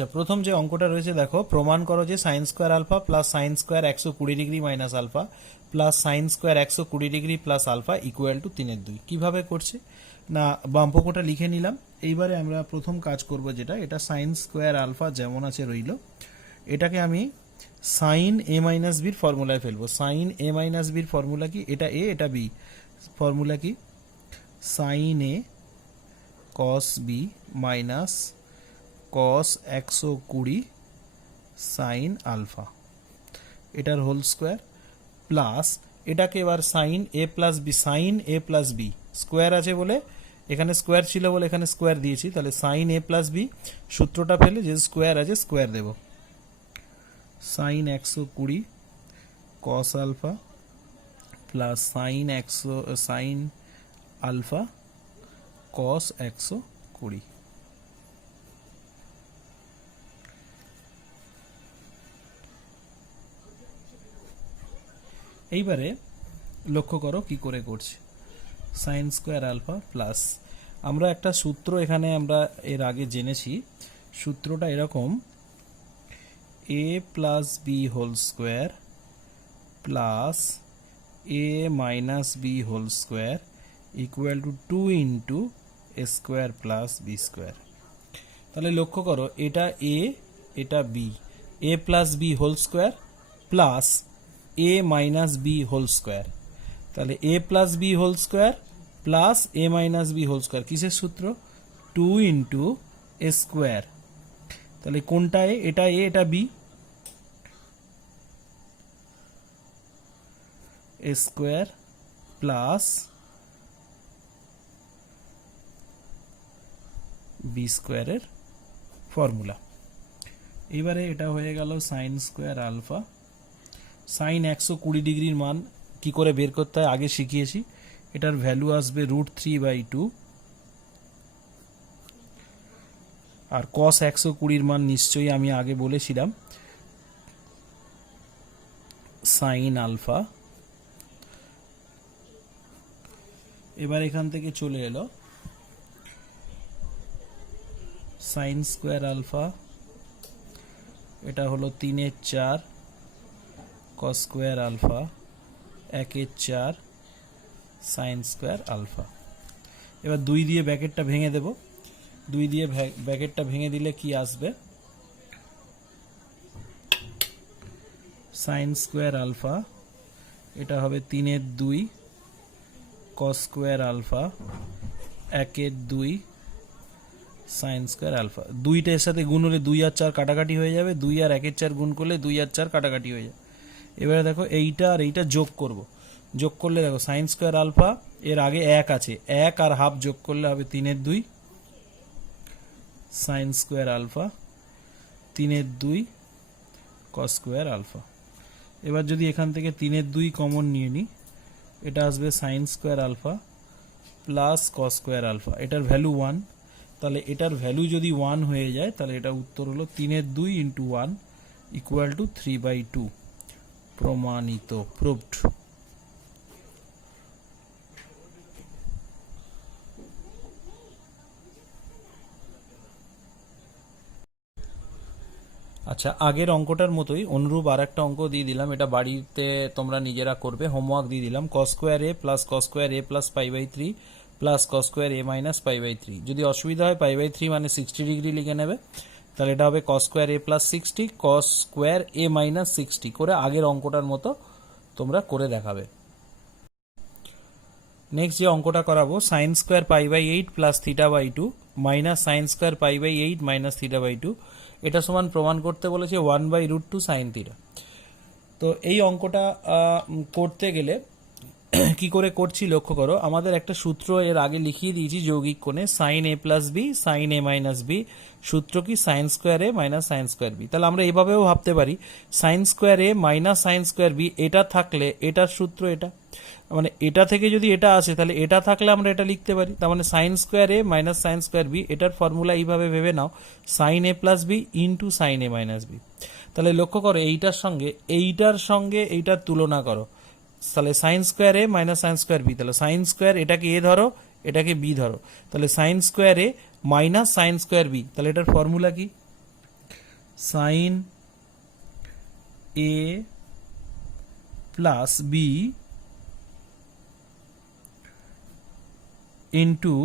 আচ্ছা, প্রথম যে অঙ্কটা রয়েছে দেখো, প্রমাণ করো যে sine square alpha plus sine square 120 degree minus alpha plus sine square 120 degree plus alpha equal to 3/2। কিভাবে করছে না, বামপক্ষটা লিখে নিলাম। এইবারে আমরা প্রথম কাজ করব যেটা, এটা সাইন স্কোয়ার আলফা যেমন আছে রইল, এটাকে আমি সাইন এ মাইনাস বির ফর্মুলায় ফেলবো। সাইন এ মাইনাস বির ফর্মুলা কি? এটা এ, এটা বি। ফর্মুলা কি? Sine A cos B minus cos 120 sine alpha, এটার হোল স্কোয়ার প্লাস এটাকে এবার সাইন এ প্লাস বি, সাইন এ প্লাস বি স্কোয়ার আছে বলে এখানে স্কোয়ার ছিল বলে এখানে স্কোয়ার দিয়েছি, তাহলে সাইন এ প্লাস বি সূত্রটা ফেলে যে স্কোয়ার আছে স্কোয়ার দেব। Sine 120 cos alpha plus sine alpha cos 120। এইবারে লক্ষ্য করো কি করে করছে। সাইন স্কোয়ার আলফা প্লাস, আমরা একটা সূত্র এখানে আমরা এর আগে জেনেছি, সূত্রটা এরকম, A plus B whole square plus A minus B whole square equal to 2 into A square plus B square. তাহলে লক্ষ্য করো, এটা এ, এটা B, A plus B whole square plus A minus B whole square. তাহলে A plus B whole square plus A minus B whole square কিসের সূত্র? 2 into A square. তাহলে কোনটা এ? এটা এ, এটা বি। এ স্কোয়ার প্লাস বি স্কোয়ারের formula. এবারে এটা হয়ে গেল সাইন স্কোয়ার আলফা। সাইন 120 ডিগ্রির মান কি করে বের করতে হয় আগে শিখিয়েছি। এটার ভ্যালু আসবে √3/2, আর কস 120 মান নিশ্চয়ই আমি আগে বলেছিলাম সাইন আলফা। এবার এখান থেকে চলে এলো সাইন স্কোয়ার আলফা, এটা হলো 3/4 cos square alpha 1/4 sine square alpha. এবার 2 দিয়ে ব্র্যাকেটটা ভেঙে দেব। 2 দিয়ে ব্র্যাকেটটা ভেঙে দিলে কি আসবে? সাইন স্কোয়ার আলফা, এটা হবে 3/2 cos square alpha 1/2 sine square alpha. 2টা এর সাথে গুণ হলে 2 আর 4 কাটাকাটি হয়ে যাবে, 2 আর 1/4 গুণ করলে 2 আর 4 কাটাকাটি হয়ে যাবে। এবারে দেখো এইটা আর এইটা যোগ করব, যোগ করলে দেখো সাইন স্কোয়ার আলফা এর আগে 1 আছে, 1 আর হাফ যোগ করলে হবে 3/2 sine square alpha 3/2 cos square alpha. এবার যদি এখান থেকে 3/2 কমন নিয়ে নিই, এটা আসবে sine square alpha plus cos square alpha, এটার ভ্যালু 1। তাহলে এটার ভ্যালু যদি 1 হয়ে যায় তাহলে এটা উত্তর হলো 3/2 ইন্টু 1 ইকুয়াল টু 3/2। প্রমাণিত, প্রুভড। আচ্ছা, আগের অঙ্কটার মতোই অনুরূপ আর একটা অঙ্ক দিয়ে দিলাম, এটা বাড়িতে তোমরা নিজেরা করবে, হোমওয়ার্ক দিয়ে দিলাম। Cos square A plus cos square A plus π/3 plus cos square A minus π/3। যদি অসুবিধা হয় π/3 মানে 60 ডিগ্রি লিখে নেবে, তাহলে এটা হবে cos square A plus 60 cos square A minus 60 করে আগের অঙ্কটার মতো তোমরা করে দেখাবে। নেক্সট যে অঙ্কটা করাবো, sine square π/8 plus θ/2 minus sine square π/8 minus θ/2, এটা সমান প্রমাণ করতে বলেছে 1/√2 সাইন থিটা। তো এই অঙ্কটা করতে গেলে কি করে করছি লক্ষ্য করো, আমাদের একটা সূত্র এর আগে লিখিয়ে দিয়েছি যৌগিক কোণে, সাইন এ প্লাস বি সাইন এ মাইনাস বি। সূত্র কি? Sign square A minus sine square B. তাহলে আমরা এভাবেও ভাবতে পারি, sine square A minus sine square B এটা থাকলে এটার সূত্র এটা, মানে এটা থেকে যদি এটা আসে তাহলে এটা থাকলে আমরা এটা লিখতে পারি। তার মানে sign square A minus sine square B, এটার ফর্মুলা এইভাবে ভেবে নাও, সাইন এ প্লাস বি ইন্টু সাইন এ মাইনাস বি। তাহলে লক্ষ্য করো এইটার সঙ্গে এইটার তুলনা করো, তাহলে sine square A minus sine square B, তাহলে সাইন স্কোয়ার এটাকে এ ধরো এটাকে বি ধরো, তাহলে sine square A minus sine square B, তাহলে এটার ফর্মুলা কি? সাইন এ প্লাস বি ইন্টু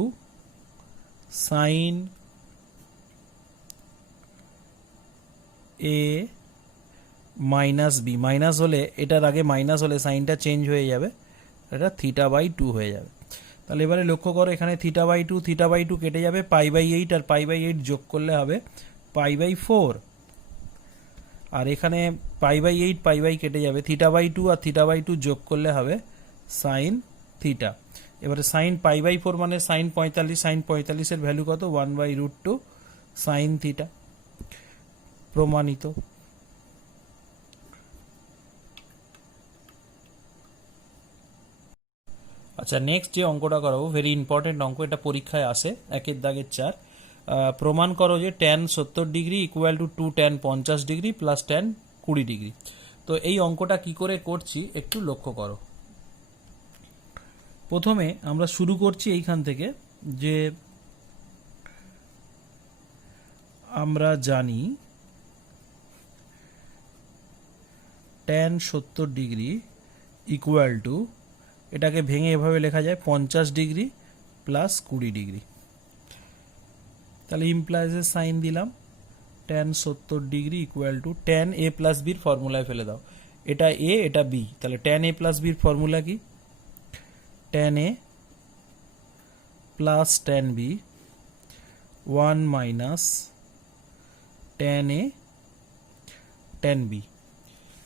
সাইন এ মাইনাস বি। মাইনাস হলে, এটার আগে মাইনাস হলে সাইনটা চেঞ্জ হয়ে যাবে, এটা থিটা বাই টু হয়ে যাবে। তাহলে এবারে লক্ষ্য করো, এখানে থিটা বাই টু কেটে যাবে, পাই বাই এইট, আর পাই বাই এইট যোগ করলে হবে পাই বাই ফোর। আর এখানে পাই বাই কেটে যাবে, থিটা বাই টু আর থিটা বাই টু যোগ করলে হবে সাইন থিটা। এবারে সাইন পাই বাই ফোর মানে সাইন 45, সাইন 45-এর ভ্যালু কত? 1/√2 সাইন থিটা। প্রমাণিত। আচ্ছা, নেক্সট যে অঙ্কটা করাবো, ভেরি ইম্পর্টেন্ট অঙ্ক, এটা পরীক্ষায় আসে, 1 দাগের 4। প্রমাণ করো যে tan 70 degree equal to 2 tan 50 degree plus tan 20 degree. তো এই অঙ্কটা কি করে করছি একটু লক্ষ্য করো। প্রথমে আমরা শুরু করছি এইখান থেকে, যে আমরা জানি tan 70 ডিগ্রি ইকুয়াল টু, এটাকে ভেঙে এভাবে লেখা যায় 50 ডিগ্রি প্লাস 20 ডিগ্রি। তাহলে ইমপ্লাইজের সাইন দিলাম, tan 70 degree equal two tan a plus বির ফর্মুলায় ফেলে দাও, এটা a এটা b। তাহলে tan a প্লাস বির ফর্মুলা কি? tan a plus tan b 1 minus tan a tan b।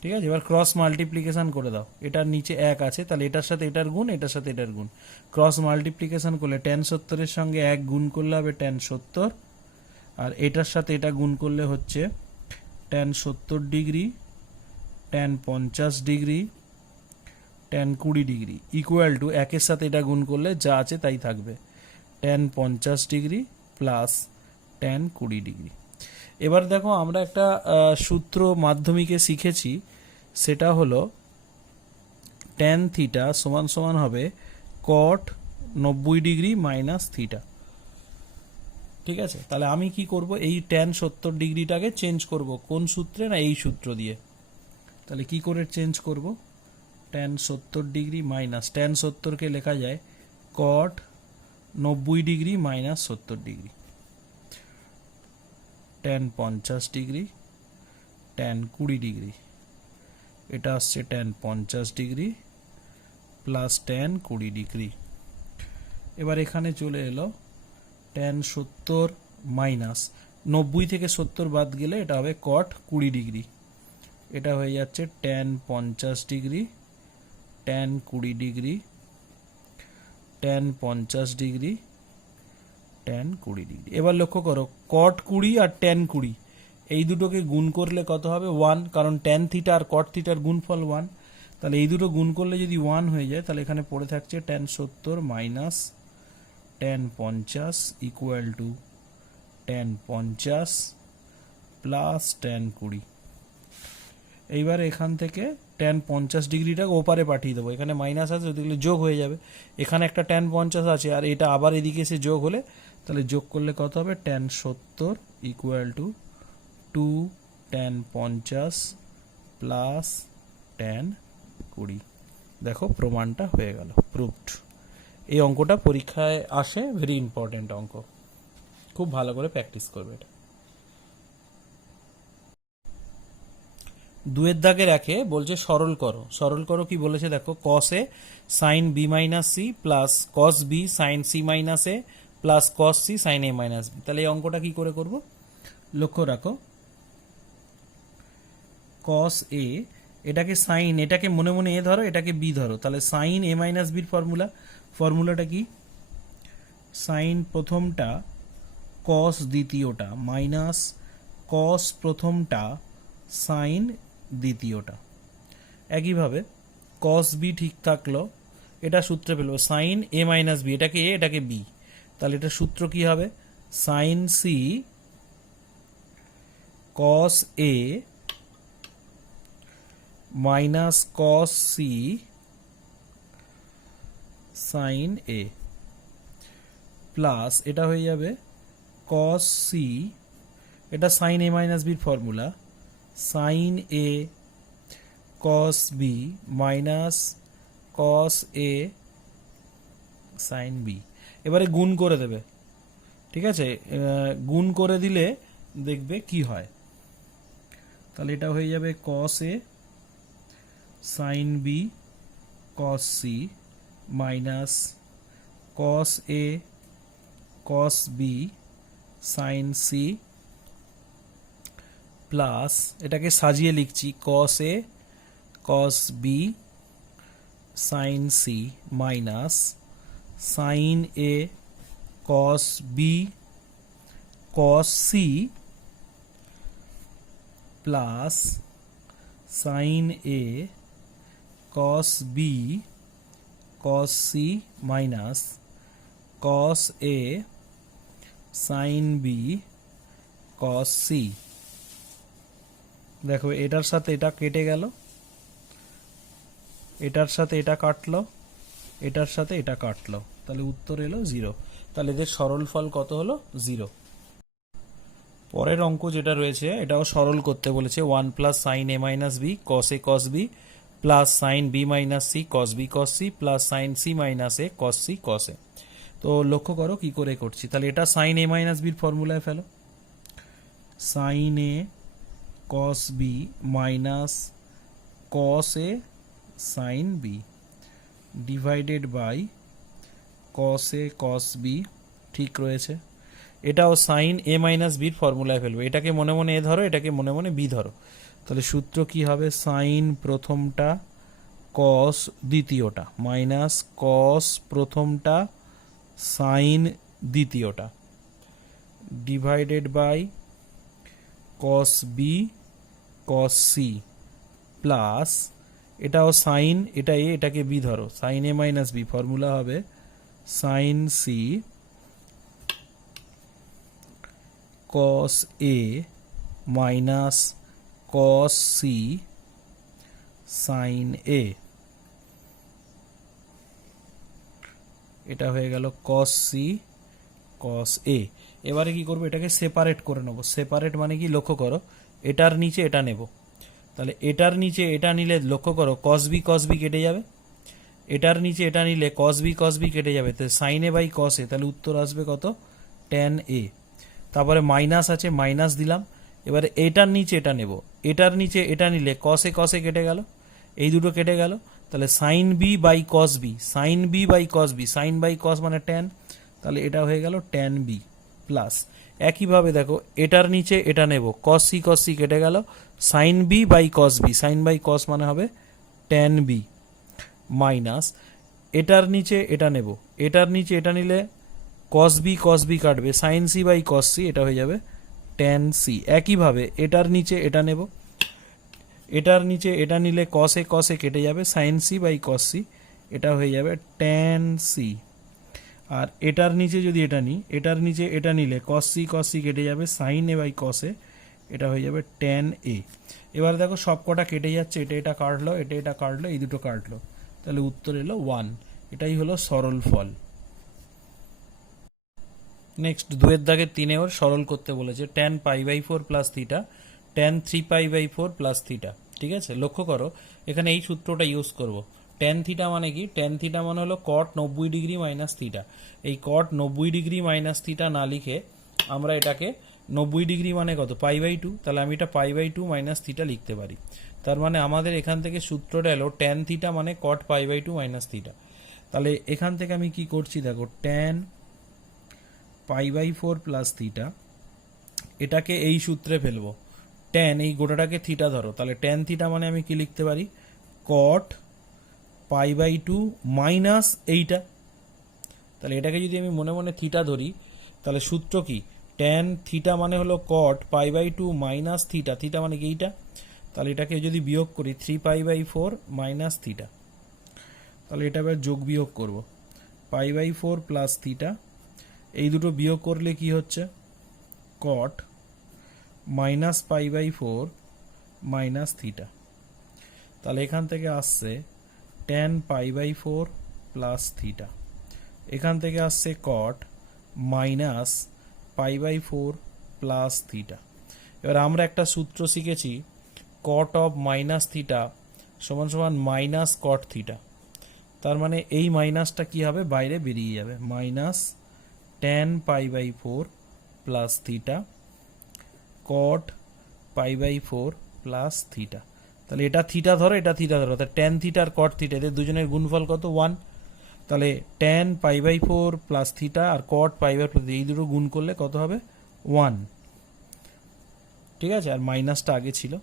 ঠিক আছে, এবার ক্রস মাল্টিপ্লিকেশন করে দাও, এটার নিচে 1 আছে, তাহলে এটার সাথে এটার গুণ, এটার সাথে এটার গুণ, ক্রস মাল্টিপ্লিকেশন করলে tan 70-এর সঙ্গে 1 গুণ করলে হবে tan 70, আর এটার সাথে এটা গুণ করলে হচ্ছে tan 70 degree tan 50 degree tan 20 degree equal two, একের সাথে এটা গুণ করলে যা আছে তাই থাকবে, tan 50 degree plus tan 20 degree. এবার দেখো, আমরা একটা সূত্র মাধ্যমিকে শিখেছি, সেটা হলো tan থিটা সমান সমান হবে cot 90 ডিগ্রি মাইনাস থিটা। ঠিক আছে, তাহলে আমি কি করব, এই tan 70 ডিগ্রিটাকে চেঞ্জ করব কোন সূত্রে? না, এই সূত্র দিয়ে। তাহলে কি করে চেঞ্জ করব? tan 70 ডিগ্রি মাইনাস, tan 70-কে লেখা যায় cot 90 degree minus 70 degree, tan 50 degree tan 20 degree, এটা আসছে tan 50 degree plus tan 20 degree. এবার এখানে চলে এলো tan 70 মাইনাস 90 থেকে 70 বাদ গেলে এটা হবে cot 20 ডিগ্রি, এটা হয়ে যাচ্ছে tan 50 degree tan 20 degree tan 50 degree tan 20 degree. এবার লক্ষ্য করো, cot 20 আর tan 20 এই দুটোকে গুণ করলে কত হবে? 1, কারণ tan থিটা আর cot থিটার গুণফল 1। তাহলে এই দুটো গুণ করলে যদি 1 হয়ে যায়, তাহলে এখানে পড়ে থাকছে tan 70 minus tan 50 equal to tan 50 plus tan 20। এইবার এখান থেকে tan 50 ডিগ্রিটাকে ওপারে পাঠিয়ে দেবো, এখানে মাইনাস আছে, দেখলে যোগ হয়ে যাবে, এখানে একটা tan 50 আছে, আর এটা আবার এদিকে এসে যোগ হলে, তাহলে যোগ করলে কত হবে? tan 70 equal to 2 tan 50 plus tan 20। দেখো, প্রমাণটা হয়ে গেল, প্রুভড। এই অঙ্কটা পরীক্ষায় আসে, ভেরি ইম্পর্টেন্ট অঙ্ক, খুব ভালো করে প্র্যাকটিস করবে এটা। 2 দাগের 1 বলছে সরল করো। সরল করো কি বলেছে দেখো, cos a sin b minus C plus cos b sin c minus a plus cos c sin a minus b। তাহলে এই অঙ্কটা কি করে করব? লক্ষ্য রাখো, cos a, এটাকে sin, এটাকে মনে মনে a ধরো, এটাকে b ধরো, তাহলে sin a মাইনাস b এর ফর্মুলাটা কি? sin প্রথমটা cos দ্বিতীয়টা মাইনাস cos প্রথমটা sin দ্বিতীয়টা। একইভাবে cos b ঠিক থাকলো, এটা সূত্রে ফেলবো sin a মাইনাস b, এটাকে a এটাকে b, তাহলে এটা সূত্র কি হবে? sin c cos a minus cos c sin a plus এটা হয়ে যাবে cos c এটা সাইন এ মাইনাস বির formula, sign A cos B minus cos A sine B. এবারে গুণ করে দেবে, ঠিক আছে? গুণ করে দিলে দেখবে কি হয়। তাহলে এটা হয়ে যাবে cos A sine B cos C minus cos A cos B sine C plus, এটাকে সাজিয়ে লিখছি, cos A cos B sine C minus sine A cos B cos C plus sine A cos B cos C minus cos A sine B cos C. দেখো এটার সাথে এটা কেটে গেল, এটার সাথে এটা কাটলো, এটার সাথে এটা কাটলো, তাহলে উত্তর এলো 0। তাহলে এদের সরল ফল কত হলো? 0। পরের অঙ্ক যেটা রয়েছে এটাও সরল করতে বলেছে, 1 plus sine A minus B cos A cos B plus sine B minus C cos B cos C plus sine C minus A cos C cos A. তো লক্ষ্য করো কি করে করছি। তাহলে এটা সাইন এ মাইনাস বির ফর্মুলায় ফেলো, sine A cos B minus cos A sine B divided by cos A cos B, ঠিক রয়েছে। এটাও সাইন এ মাইনাস বির ফর্মুলায় ফেলবে, এটাকে মনে মনে এ ধরো, এটাকে মনে মনে বি ধরো। তাহলে সূত্র কি হবে? সাইন প্রথমটা কস দ্বিতীয়টা মাইনাস কস প্রথমটা সাইন দ্বিতীয়টা divided by cos B cos C plus, এটাও সাইন, এটা এ, এটাকে বি ধরো, সাইন এ মাইনাস বি ফর্মুলা হবে sine c cos a minus cos c sine a. এটা হয়ে গেল কস সি কস এ। এবারে কি করবো? এটাকে সেপারেট করে নেবো। সেপারেট মানে কি? লক্ষ্য করো, এটার নিচে এটা নেব, তাহলে এটার নিচে এটা নিলে লক্ষ্য করো কস বি কেটে যাবে, এটার নিচে এটা নিলে কস বি কেটে যাবে, তো সাইন এ বাই কস এ, তাহলে উত্তর আসবে কত? Tan A. তারপরে মাইনাস আছে, মাইনাস দিলাম। এবারে এটার নিচে এটা নেব, এটার নিচে এটা নিলে কস এ কেটে গেল, এই দুটো কেটে গেল, তাহলে sine b by cos B, sine b by cos B, sine by cos মানে ট্যান, তাহলে এটা হয়ে গেল ট্যান বি প্লাস। একইভাবে দেখো এটার নিচে এটা নেব, কস সি কেটে গেল, sine b by cos B, sine by cos মানে হবে ট্যান বি মাইনাস, এটার নিচে এটা নেব, এটার নিচে এটা নিলে কস বি কাটবে, sine c by cos c, এটা হয়ে যাবে ট্যান সি। একইভাবে এটার নিচে এটা নেব, এটার নিচে এটা নিলে কস এ কেটে যাবে, sine c by cos c, এটা হয়ে যাবে ট্যান সি। আর এটার নিচে যদি এটা নিই, এটার নিচে এটা নিলে কস সি কেটে যাবে, সাইন এ বাই কস এ, এটা হয়ে যাবে ট্যান এ। এবার দেখো সব কটা কেটে যাচ্ছে, এটা কাটলো, এটা কাটলো, এই দুটো কাটলো, তাহলে উত্তর এলো 1। এটাই হলো সরল ফল। নেক্সট 2 দাগের 3 ওর সরল করতে বলেছে, tan pi by 4 plus theta tan 3 pi by 4 plus theta. ঠিক আছে, লক্ষ্য করো এখানে এই সূত্রটা ইউজ করব। ট্যান থিটা মানে কি? ট্যান থিটা মানে হলো কট 90 ডিগ্রি মাইনাস থিটা। এই কট 90 ডিগ্রি মাইনাস থিটা না লিখে আমরা এটাকে 90 ডিগ্রি মানে কত? পাই বাই 2, তাহলে আমি এটা পাই বাই 2 মাইনাস থিটা লিখতে পারি। তার মানে আমাদের এখান থেকে সূত্রটা এলো ট্যান থিটা মানে cot pi by 2 minus theta. তাহলে এখান থেকে আমি কি করছি দেখো, tan pi by 4 plus theta, এটাকে এই সূত্রে ফেলবো, ট্যান এই গোটাটাকে থিটা ধরো, তাহলে ট্যান থিটা মানে আমি কি লিখতে পারি? কট পাই বাই 2 মাইনাস এইটা। তাহলে এটাকে যদি আমি মনে মনে থিটা ধরি, তাহলে সূত্র কি? ট্যান থিটা মানে হলো cot pi by 2 minus theta, theta মানে কি এইটা, তাহলে এটাকে যদি বিয়োগ করি 3 পাই বাই 4 মাইনাস থিটা, তাহলে এটা এবার যোগ বিয়োগ করব, পাই বাই 4 প্লাস থিটা, এই দুটো বিয়োগ করলে কি হচ্ছে? Cot minus pi by 4 minus theta. তাহলে এখান থেকে আসছে tan pi by 4 plus theta, এখান থেকে আসছে cot minus pi by 4 plus theta. এবার আমরা একটা সূত্র শিখেছি, কট অফ মাইনাস থিটা সমান সমান মাইনাস কট থিটা। তার মানে এই মাইনাসটা কি হবে, বাইরে বেরিয়ে যাবে, minus tan pi by four plus theta cot pi by four plus theta. তাহলে এটা থিটা ধরো, এটা থিটা ধরো, তাহলে ট্যান থিটা আর কট থিটা এদের দুজনের গুণফল কত, 1। তাহলে tan pi by four plus theta আর কট পাই বাই ফোর এই দুটো গুণ করলে কত হবে, 1। ঠিক আছে, আর মাইনাসটা আগে ছিল।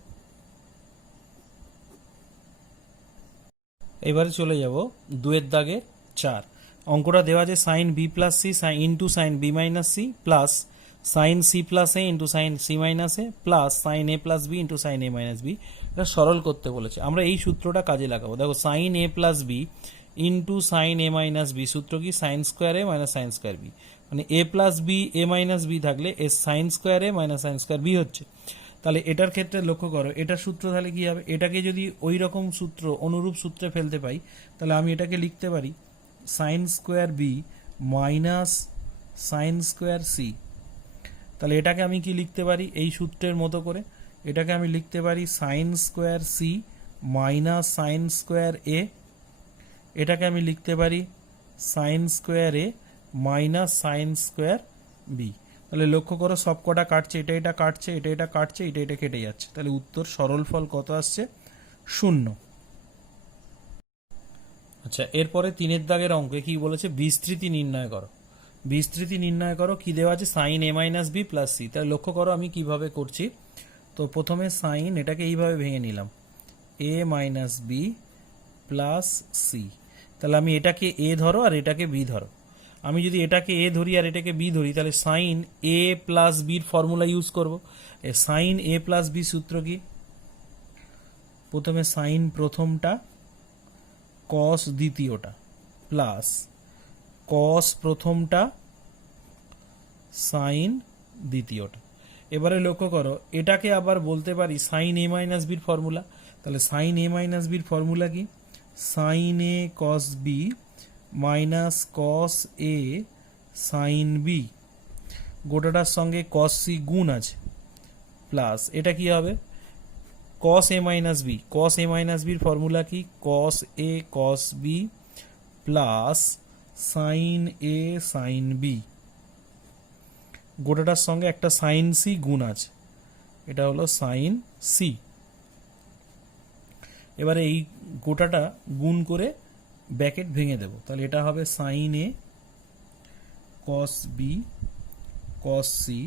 এবারে চলে যাব 2 দাগে 4। অঙ্কটা দেওয়া আছে sine B plus C into sine B minus C plus sine C plus A into sine C minus A plus sine A plus B into sine A minus B. এটা সরল করতে বলেছে, আমরা এই সূত্রটা কাজে লাগাবো। দেখো সাইন এ প্লাস বি ইন্টু সাইন এ মাইনাস বি, সূত্র কি, sign square A minus sine square B, মানে এ plus B A minus B থাকলে এ sign square A minus sine square B হচ্ছে। তাহলে এটার ক্ষেত্রে লক্ষ্য করো, এটার সূত্র তাহলে কি হবে, এটাকে যদি ওই রকম সূত্র অনুরূপ সূত্রে ফেলতে পাই তাহলে আমি এটাকে লিখতে পারি sine square b minus sine square c. তাহলে এটাকে আমি কি লিখতে পারি, এই সূত্রের মতো করে এটাকে আমি লিখতে পারি sine square C minus sine square A. এটাকে আমি লিখতে পারি sine square A minus sine square B. তাহলে লক্ষ্য করো সব কটা কাটছে, এটা এটা কাটছে, এটা এটা কাটছে, এটা এটা কেটে যাচ্ছে। তাহলে উত্তর সরল ফল কত আসছে, 0। আচ্ছা, এরপরে 3 দাগের অঙ্কে কি বলেছে, বিস্তৃতি নির্ণয় করো। বিস্তৃতি নির্ণয় করো কি দেওয়া আছে, সাইন এ মাইনাস বি প্লাস সি। তাহলে লক্ষ্য করো আমি কিভাবে করছি। তো প্রথমে সাইন এটাকে এইভাবে ভেঙে নিলাম, এ মাইনাস বি প্লাস সি। তাহলে আমি এটাকে এ ধরো আর এটাকে বি ধরো। আমি যদি এটাকে এ ধরি আর এটাকে বি ধরি তাহলে সাইন এ প্লাস বির ফর্মুলা ইউজ করবো। সাইন এ প্লাস বি সূত্র কি, প্রথমে সাইন প্রথমটা কস দ্বিতীয়টা প্লাস কস প্রথমটা সাইন দ্বিতীয়টা। এবারে লক্ষ্য করো এটাকে আবার বলতে পারি সাইন এ মাইনাস বির ফর্মুলা। তাহলে সাইন এ মাইনাস বির ফর্মুলা কি, sine A cos B minus cos A sine B, গোটাটার সঙ্গে কস সি গুণ আছে, প্লাস এটা কি হবে কস a minus B. Cos a minus বির ফর্মুলা কি, কস এ cos B plus sine a sine B, গোটাটার সঙ্গে একটা সাইন সি গুণ আছে, এটা হলো সাইন সি। এবারে এই গোটাটা গুণ করে ব্র্যাকেট ভেঙে দেব। তাহলে এটা হবে sign A cos B cos c,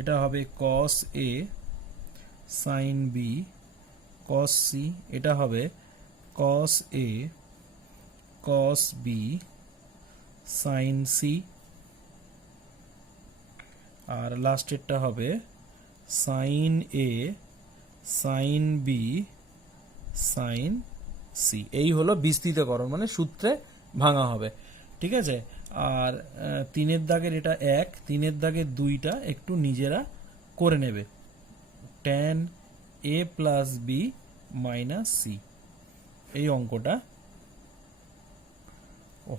এটা হবে কস A sine B cos c, এটা হবে কস এ কস বি সাইন সি, আর লাস্টেরটা হবে sign a sine b sine C. এই হলো বিস্তৃতকরণ, মানে সূত্রে ভাঙা হবে। ঠিক আছে, আর 3 দাগের এটা 1, 3 দাগের 2টা একটু নিজেরা করে নেবে, tan a plus b minus c. এই অঙ্কটা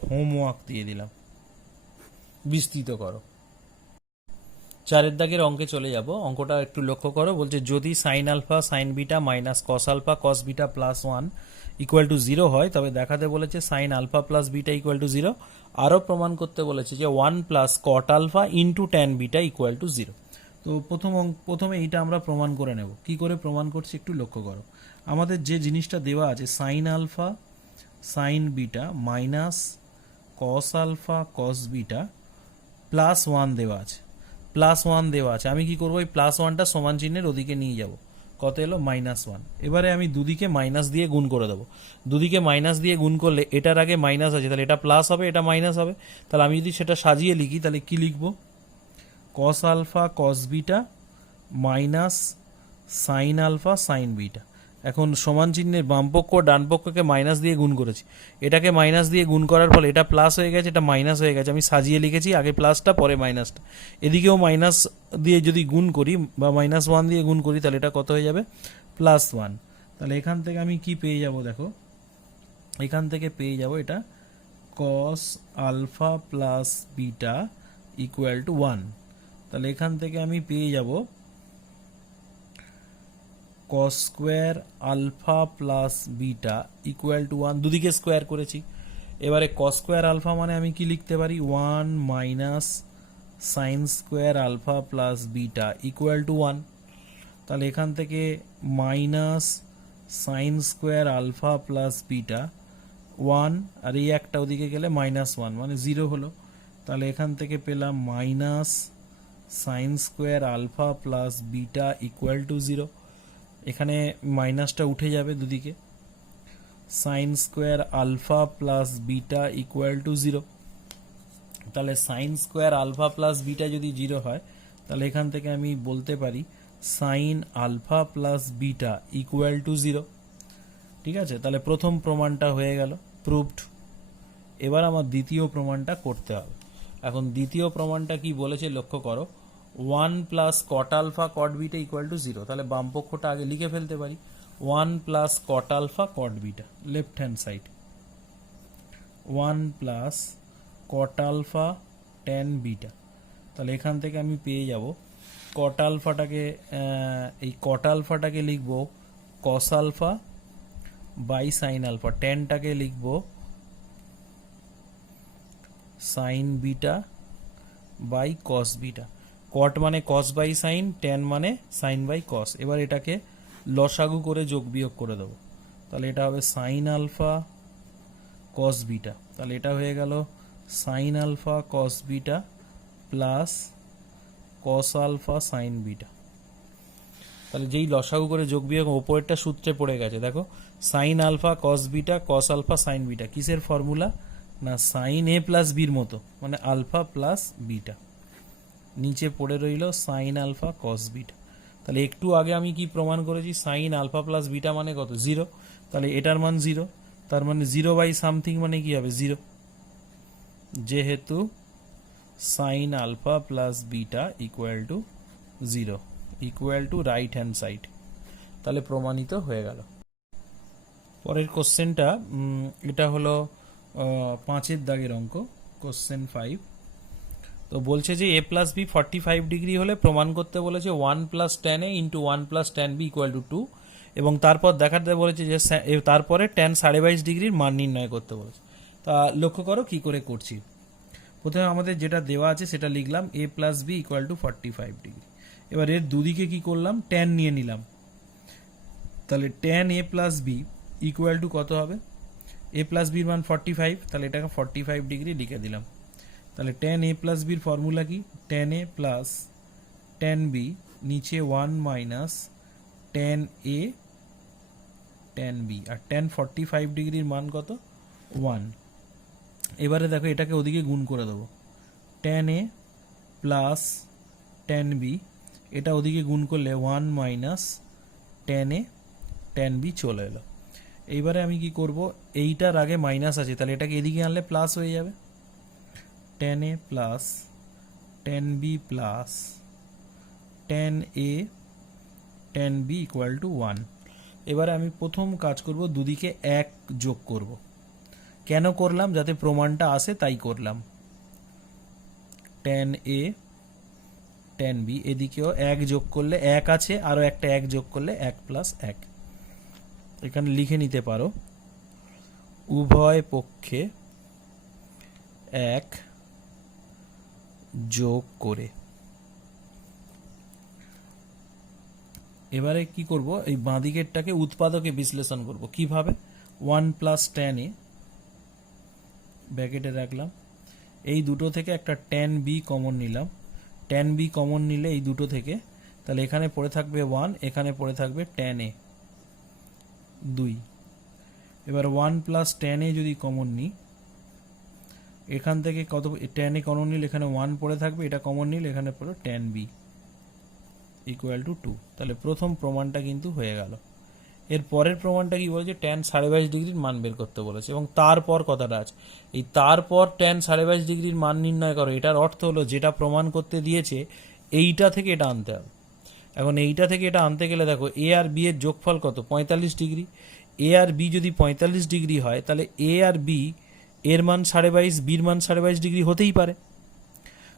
হোমওয়ার্ক দিয়ে দিলাম, বিস্তৃত করো। 4 দাগের অঙ্কে চলে যাব। অঙ্কটা একটু লক্ষ্য করো, বলছে যদি sine alpha sine beta minus cos alpha cos beta plus 1 equal to 0 হয় তবে দেখাতে বলেছে sine alpha plus beta equal to 0। আরও প্রমাণ করতে বলেছে যে 1 plus cot alpha into tan beta equal to 0। তো প্রথমে এইটা আমরা প্রমাণ করে নেব। কি করে প্রমাণ করছি একটু লক্ষ্য করো। আমাদের যে জিনিসটা দেওয়া আছে sine alpha sine beta minus cos alpha cos beta plus 1 দেওয়া আছে, প্লাস 1 দেওয়া আছে। আমি কি করবো, এই প্লাস 1টা সমান চিহ্নের ওদিকে নিয়ে যাব, কত এলো -1। এবারে আমি দুদিকে মাইনাস দিয়ে গুণ করে দেবো। দুদিকে মাইনাস দিয়ে গুণ করলে এটার আগে মাইনাস আছে, তাহলে এটা প্লাস হবে, এটা মাইনাস হবে। তাহলে আমি যদি সেটা সাজিয়ে লিখি তাহলে কি লিখবো, cos alpha cos beta minus sine alpha sine beta. এখন সমান চিহ্নের বাম পক্ষ ডান পক্ষকে মাইনাস দিয়ে গুণ করেছি, এটাকে মাইনাস দিয়ে গুণ করার ফলে এটা প্লাস হয়ে গেছে, এটা মাইনাস হয়ে গেছে। আমি সাজিয়ে লিখেছি, আগে প্লাসটা পরে মাইনাসটা। এদিকেও মাইনাস দিয়ে যদি গুণ করি বা -1 দিয়ে গুণ করি তাহলে এটা কত হয়ে যাবে, +1। তাহলে এখান থেকে আমি কি পেয়ে যাব, দেখো এখান থেকে পেয়ে যাব এটা cos alpha plus beta equal to 1। তাহলে এখান থেকে আমি পেয়ে যাব cos square alpha plus beta equal to 1, দুদিকে স্কোয়ার করেছি। এবারে কস স্কোয়ার আলফা মানে আমি কি লিখতে পারি, 1 minus sine square alpha plus beta equal to 1। তাহলে এখান থেকে minus sine square alpha plus beta 1, আর এই একটা ওদিকে গেলে -1 মানে 0 হলো। তাহলে এখান থেকে পেলাম minus sine square alpha plus beta equal to 0। এখানে মাইনাসটা উঠে যাবে দুদিকে, sine square alpha plus beta equal to 0। তাহলে sine square alpha plus beta যদি 0 হয় তাহলে এখান থেকে আমি বলতে পারি sine alpha plus beta equal to 0। ঠিক আছে, তাহলে প্রথম প্রমাণটা হয়ে গেল, প্রুভড। এবার আমার দ্বিতীয় প্রমাণটা করতে হবে। এখন দ্বিতীয় প্রমাণটা কি বলেছে লক্ষ্য করো, 1 plus cot alpha cot beta equal to 0। তাহলে বাম পক্ষটা আগে লিখে ফেলতে পারি, 1 plus cot alpha cot beta, left hand side 1 plus cot alpha tan beta. তাহলে এখান থেকে আমি পেয়ে যাব কট আলফাটাকে, এই কট আলফাটাকে লিখব cos alpha by sine alpha, ট্যানটাকে লিখব sine beta by cos beta. Cot মানে কস বাই সাইন, ট্যান মানে সাইন বাই কস। এবার এটাকে লসাগু করে যোগ বিয়োগ করে দেবো। তাহলে এটা হবে সাইন আলফা কস বিটা। তাহলে এটা হয়ে গেল sine alpha cos beta plus cos alpha sine beta. তাহলে যেই লসাগু করে যোগ বিয়োগ ওপরেরটা সূত্রে পড়ে গেছে, দেখো sine alpha cos beta cos alpha sine beta, কিসের ফর্মুলা না সাইন এ প্লাস বির মতো, মানে আলফা প্লাস বিটা। নিচে পড়ে রইল সাইন আলফা কস বিটা। তাহলে একটু আগে আমি কি প্রমাণ করেছি, সাইন আলফা প্লাস বিটা মানে কত, 0। তাহলে এটার মান 0, তার মানে 0 বাই সামথিং মানে কি হবে 0, যেহেতু sine alpha plus beta equal to 0 equal to right hand side. তাহলে প্রমাণিত হয়ে গেল। পরের কোশ্চেনটা, এটা হলো 5-এর দাগের অঙ্ক, কোশ্চেন 5। তো বলছে যে a প্লাস বি 45 ডিগ্রি হলে প্রমাণ করতে বলেছে 1 plus tan a into 1 plus tan b equal to 2, এবং তারপর দেখাতে বলেছে যে তারপরে ট্যান 22.5 ডিগ্রির মান নির্ণয় করতে বলেছে। তা লক্ষ্য করো কি করে করছি। প্রথমে আমাদের যেটা দেওয়া আছে সেটা লিখলাম a plus b equal to 45 degree. এবার এর দুদিকে কি করলাম, ট্যান নিয়ে নিলাম। তাহলে tan a plus b equal to কত হবে, a প্লাস বির মান 45, তাহলে এটাকে 45 ডিগ্রি লিখে দিলাম। তাহলে ট্যান a প্লাস বির ফর্মুলা কি, tan a plus tan b, নিচে 1 minus tan a tan b, আর ট্যান 45 ডিগ্রির মান কত 1। এবারে দেখো এটাকে ওদিকে গুণ করে দেবো, tan a plus tan b, এটা ওদিকে গুণ করলে 1 minus tan a tan b চলে এলো। এইবারে আমি কি করব, এইটার আগে মাইনাস আছে তাহলে এটাকে এদিকে আনলে প্লাস হয়ে যাবে, tan a plus tan b plus tan a tan b equal to 1। এবারে আমি প্রথম কাজ করব, দুদিকে 1 যোগ করব। কেন করলাম, যাতে প্রমাণটা আসে তাই করলাম। ট্যান এ ট্যান বি, এদিকেও 1 যোগ করলে 1 আছে, আরও একটা 1 যোগ করলে 1 প্লাস 1। এখানে লিখে নিতে পারো উভয় পক্ষে 1 যোগ করে। এবারে কি করব, এই বাঁদিকেরটাকে উৎপাদকে বিশ্লেষণ করব। কিভাবে, 1 প্লাস ট্যান এ ব্র্যাকেটে রাখলাম, এই দুটো থেকে একটা ট্যান বি কমন নিলাম। ট্যান বি কমন নিলে এই দুটো থেকে, তাহলে এখানে পড়ে থাকবে 1, এখানে পড়ে থাকবে ট্যান এ 2। এবার 1 প্লাস ট্যান এ যদি কমন নিই, এখান থেকে কত, ট্যান এ কমন নিলে এখানে 1 পড়ে থাকবে, এটা কমন নিলে এখানে পড়ে ট্যান বি ইকুয়াল টু 2। তাহলে প্রথম প্রমাণটা কিন্তু হয়ে গেল। এর পরের প্রমাণটা কি বলেছে, ট্যান 22.5 ডিগ্রির মান বের করতে বলেছে, এবং তারপর কথাটা আছে, এই তারপর ট্যান 22.5 ডিগ্রির মান নির্ণয় করো। এটার অর্থ হলো যেটা প্রমাণ করতে দিয়েছে এইটা থেকে এটা আনতে হবে। এখন এইটা থেকে এটা আনতে গেলে দেখো এ আর বি এর যোগফল কত, 45 ডিগ্রি। এ আর বি যদি 45 ডিগ্রি হয় তাহলে এ আর বি এর মান 22.5, বির মান 22.5 ডিগ্রি হতেই পারে,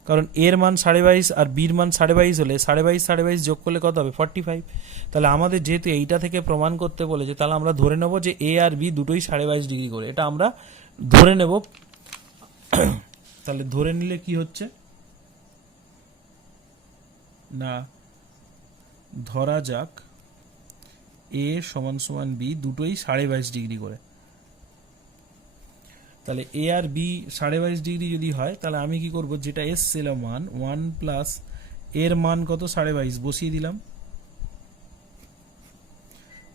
কারণ এর মান 22.5 আর বির মান 22.5 হলে 22.5 যোগ করলে কত হবে 45। তাহলে আমাদের যেহেতু এইটা থেকে প্রমাণ করতে বলেছে, তাহলে আমরা ধরে নেব যে এ আর বি দুটোই 22.5 ডিগ্রি করে, এটা আমরা ধরে নেব। তাহলে ধরে নিলে কি হচ্ছে না, ধরা যাক এ সমান সমান বি দুটোই 22.5 ডিগ্রি করে। তাহলে এ আর বি 22.5 ডিগ্রি যদি হয়, তাহলে আমি কি করব, যেটা এসছিল মান 1 প্লাস এর মান কত 22.5 বসিয়ে দিলাম,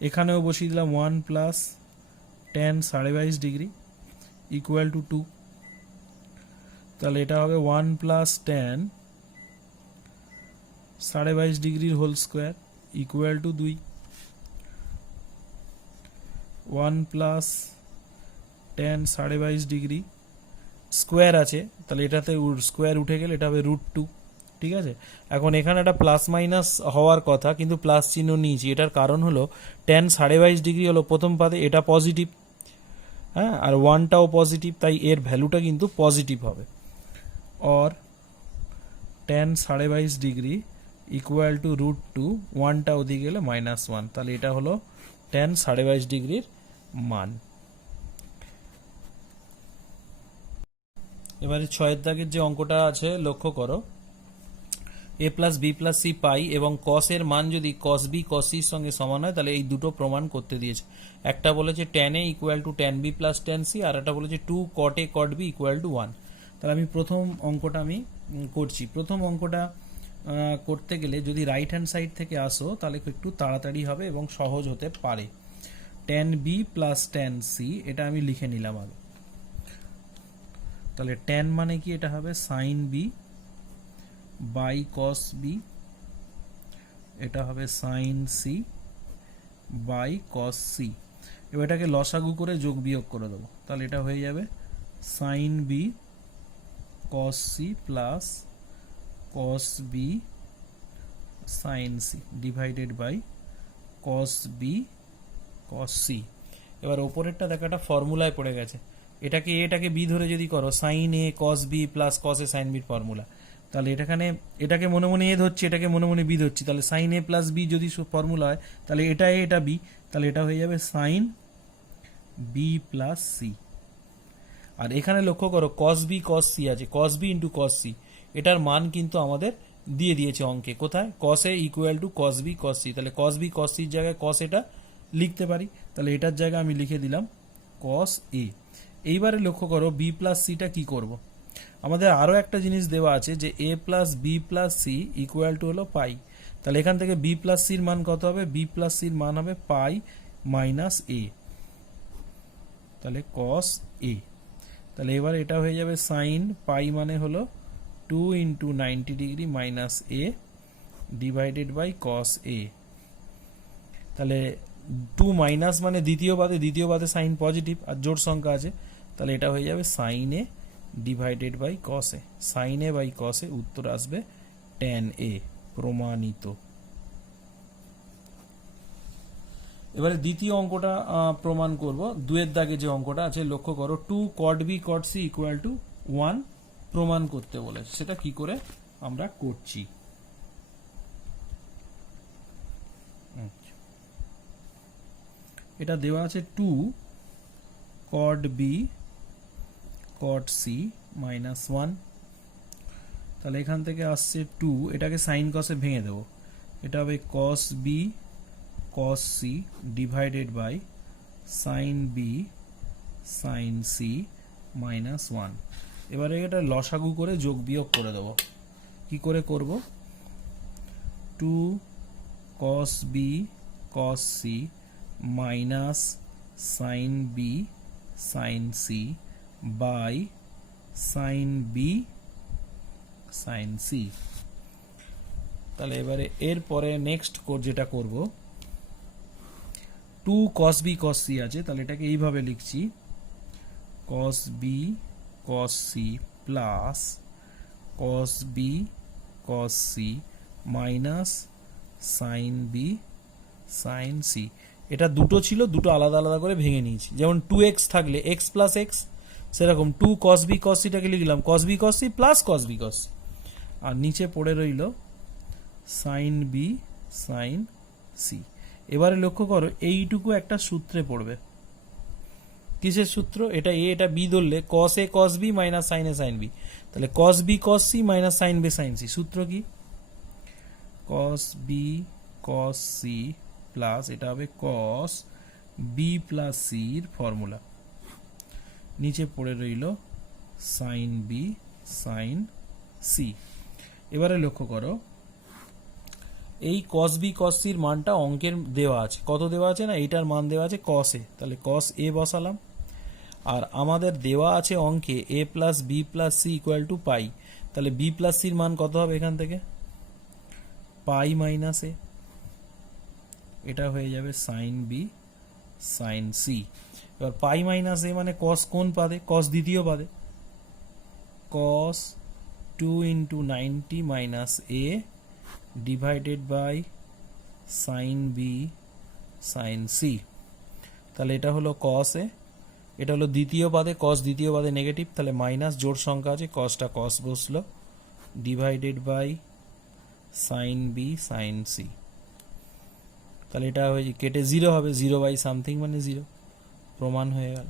এখানেও বসিয়ে দিলাম 1 plus tan 22.5 degree equal to 2। তাহলে এটা হবে 1 প্লাস tan 22.5 ডিগ্রির whole square equal to 2। 1 plus tan 22.5 degree square আছে, তাহলে এটাতে স্কোয়ার উঠে গেলে এটা হবে √2। ঠিক আছে, এখন এখানে একটা প্লাস মাইনাস হওয়ার কথা, কিন্তু প্লাস চিহ্ন নিয়েছি, এটার কারণ হলো tan 22.5 ডিগ্রি হলো প্রথম পাদে, এটা পজিটিভ, হ্যাঁ, আর 1টাও পজিটিভ, তাই এর ভ্যালুটা কিন্তু পজিটিভ হবে। Or tan 22.5 degree equal to √2, 1টা ওদিকে গেলে -1, তাহলে এটা হলো tan 22.5 ডিগ্রির মান। এবারে 6 দাগের যে অঙ্কটা আছে লক্ষ্য করো, a plus B plus C pi এবং cos এর মান যদি cos b cos c এর সঙ্গে সমান হয়, তাহলে এই দুটো প্রমাণ করতে দিয়েছে। একটা বলেছে tan a equal to tan b plus tan c, আর একটা বলেছে 2 cot a cot b equal to 1। তাহলে আমি প্রথম অঙ্কটা করছি। প্রথম অঙ্কটা করতে গেলে যদি রাইট হ্যান্ড সাইড থেকে আসো, তাহলে একটু তাড়াতাড়ি হবে এবং সহজ হতে পারে। tan b plus tan c এটা আমি লিখে নিলাম আগে। তাহলে tan মানে কি, এটা হবে sin b by cos b, এটা হবে sin c by cos c। এবার এটাকে লসাগু করে যোগ বিয়োগ করে দেবো, তাহলে এটা হয়ে যাবে sin b cos c plus cos b sin c divided by cos b cos c। এবার ওপরেরটা দেখো একটা ফর্মুলায় পড়ে গেছে, এটাকে বি ধরে যদি করো sin a cos b plus cos a sin b এর ফর্মুলা, তাহলে এটাকে মনে মনে এ ধরছি, এটাকে মনে মনে বি ধরছি, তাহলে sin a প্লাস বি যদি ফর্মুলা হয়, তাহলে এটা এ এটা বি, তাহলে এটা হয়ে যাবে sin b প্লাস c। আর এখানে লক্ষ্য করো cos b cos c আছে, cos b into cos c, এটার মান কিন্তু আমাদের দিয়ে দিয়েছে অঙ্কে, কোথায়, cos a equal to cos b cos c। তাহলে cos b cos c এর জায়গায় cos এটা লিখতে পারি, তাহলে এটার জায়গায় আমি লিখে দিলাম cos a। এইবারে লক্ষ্য করো b প্লাস সিটা কি করব, আমাদের আরও একটা জিনিস দেওয়া আছে যে a plus B plus C equal to হলো পাই। তাহলে এখান থেকে বি প্লাস সির মান কত হবে, বি প্লাস সির মান হবে পাই মাইনাস এ, তাহলে cos a। তাহলে এবার এটা হয়ে যাবে সাইন পাই মানে হলো 2 into 90 degree minus a divided by cos a। তাহলে 2 মাইনাস মানে দ্বিতীয় পাদে সাইন পজিটিভ আর জোড় সংখ্যা আছে, তাহলে এটা হয়ে যাবে sine a divided by cos a। Sine a by cos a উত্তর আসবে tan a, প্রমাণিত। এবারে দ্বিতীয় অঙ্কটা প্রমাণ করব। 2 দাগে যে অঙ্কটা আছে লক্ষ্য করো, 2 cot b cot c equal to 1 প্রমাণ করতে বলেছে, সেটা কি করে আমরা করছি। এটা দেওয়া আছে 2 cot b cot c minus 1, তাহলে এখান থেকে আসছে 2, এটাকে সাইন কসে ভেঙে দেবো, এটা হবে cos b cos c divided by sine b sine c minus 1। এবারে এটা লসাগু করে যোগ বিয়োগ করে দেবো। কি করে করব, 2 cos b cos c minus sine b sine c by sine b sine c। তাহলে এবারে এরপরে নেক্সট যেটা করব, 2 cos b cos c আছে, তাহলে এটাকে এইভাবে লিখছি cos b cos c plus cos b cos c minus sine b sine c। এটা দুটো ছিল, দুটো আলাদা আলাদা করে ভেঙে নিয়েছি। যেমন 2x থাকলে x প্লাস x, সেরকম 2 cos b cos c টাকে লিখলাম cos b cos c plus cos b cos c। আর নিচে পড়ে রইল সাইন বি সাইন সি। এবারে লক্ষ্য করো এইটুকু একটা সূত্রে পড়বে। কিসের সূত্র? এটা এ এটা বি ধরলে cos A cos B minus sine a sine b, তাহলে cos B cos C minus sine b sine c. সূত্র কি? Cos B cos C plus এটা হবে কস বি প্লাস সির ফর্মুলা, নিচে পড়ে রইল সাইন বি সাইন সি। এবারে লক্ষ্য করো এই কস বি কস সির মানটা অঙ্কের দেওয়া আছে, কত দেওয়া আছে না এইটার মান দেওয়া আছে কস এ, তাহলে কস এ বসালাম। আর আমাদের দেওয়া আছে অঙ্কে A plus B plus C equal to pi, তাহলে বি প্লাস সির মান কত হবে এখান থেকে? পাই মাইনাস এ, এটা হয়ে যাবে সাইন বি সাইন সি। এবার পাই মাইনাস এ মানে কস কোন পাদে? কস দ্বিতীয় পাদে, cos 2 into 90 minus a divided by sine b sine c. তাহলে এটা হলো কস এ, এটা হলো দ্বিতীয় পাদে, কস দ্বিতীয় পাদে নেগেটিভ, তাহলে মাইনাস জোড় সংখ্যা আছে, কসটা কস বসলো, divided by sine b sine c. তাহলে এটা হয়ে কেটে জিরো হবে, জিরো বাই সামথিং মানে জিরো, প্রমাণ হয়ে গেল।